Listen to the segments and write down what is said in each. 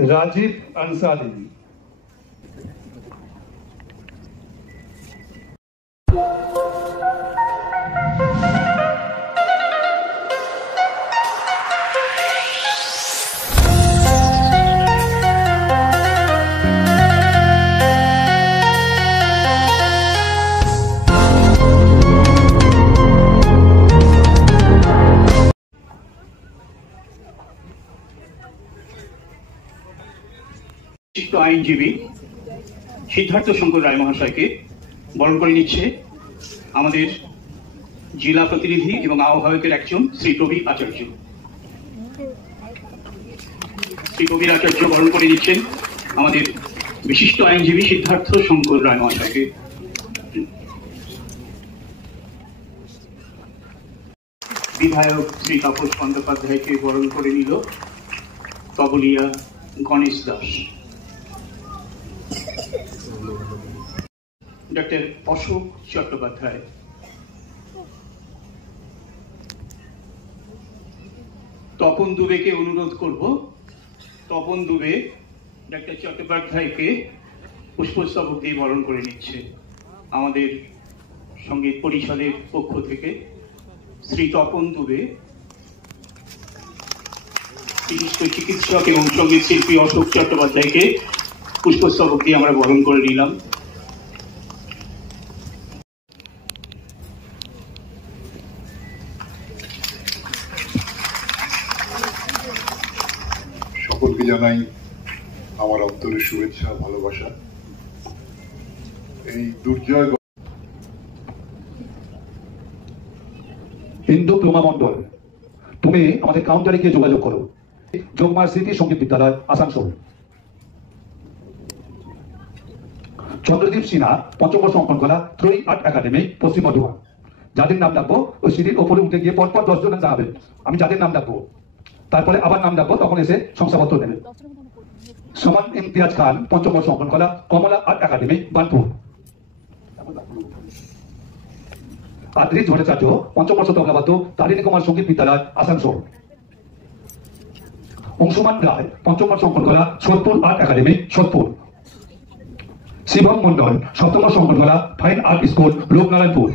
राजीव अंसारी। আইনজীবী সিদ্ধার্থ শঙ্কর রায় মহাশয়কে বরণ করে নিচ্ছে আমাদের জেলা প্রতিনিধি এবং আহ্বায়কের একজন শ্রী প্রবীর আচার্য। শ্রী প্রবীর আচার্য বরণ করে নিচ্ছেন আমাদের বিশিষ্ট আইনজীবী সিদ্ধার্থ শঙ্কর রায় মহাশয়কে। বিধায়ক শ্রী তাপস বন্দ্যোপাধ্যায়কে বরণ করে নিল তবলিয়া গণেশ দাস। ডক্টর অশোক চট্টোপাধ্যায়, তপন দুবেকে অনুরোধ করব, তপন দুবে ডক্টর চট্টোপাধ্যায়কে পুষ্পস্তবক দিয়ে বরণ করে নিচ্ছে আমাদের সঙ্গীত পরিষদের পক্ষ থেকে। শ্রী তপন দুবে বিশিষ্ট চিকিৎসক এবং সঙ্গীত শিল্পী অশোক চট্টোপাধ্যায়কে পুষ্পস্তবক দিয়ে আমরা বরণ করে নিলাম। সকলকে জানাই আমার অন্তরের শুভেচ্ছা ভালোবাসা। এই দুর্জয় ইন্দু প্রমা মন্ডল, তুমি আমাদের কাউন্টারে গিয়ে যোগাযোগ করো। যোগমার স্মৃতি সঙ্গীত বিদ্যালয়, আসানসোল। চন্দ্রদীপ সিনহা, পঞ্চম বর্ষ অঙ্কন কলা, থ্রোয়িং আর্ট একাডেমি, পশ্চিম বর্ধমান। যাদের নাম ডাকবো ওই সিঁড়ির ওপরে উঠে গিয়ে পরপর 10 জনের জানাবেন। আমি যাদের নাম ডাকবো তারপরে আবার নাম ডাকবো, তখন এসে শংসাপত্র নেবেন। সমান ইমতিয়াজ খান, পঞ্চম বর্ষ অঙ্কন কলা, কমলা আর্ট একাডেমি, বানপুর। আদ্রিজ ভট্টাচার্য, পঞ্চম বর্ষ তবলাবাদ্য, তারিণী কুমার সঙ্গীত বিদ্যালয়, আসানসোল। অংশুমান রায়, পঞ্চম বর্ষ অঙ্কন কলা, সোদপুর আর্ট একাডেমি, সোদপুর। শিবম মন্ডল, সপ্তম বর্ষ অঙ্কন কলা, ফাইন আর্ট স্কুল, লোকনারায়ণপুর।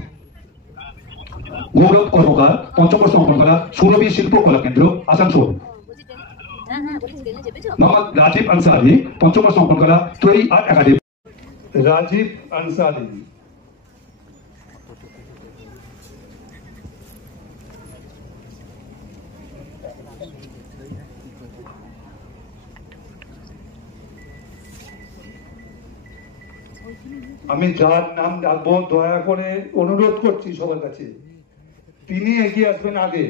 গৌরব কর্মকার, পঞ্চম বর্ষ অঙ্কন কলা, সুরভি শিল্প কলা কেন্দ্র, আসানসোল। মোহাম্মদ রাজীব আনসারি, পঞ্চম বর্ষ অঙ্কন কলা, ত্রয়ী আর্ট একাডেমি। राजीव अंसारी। আমি যার নাম ডাকবো দয়া করে অনুরোধ করছি সবার কাছে তিনি এগিয়ে আসবেন আগে।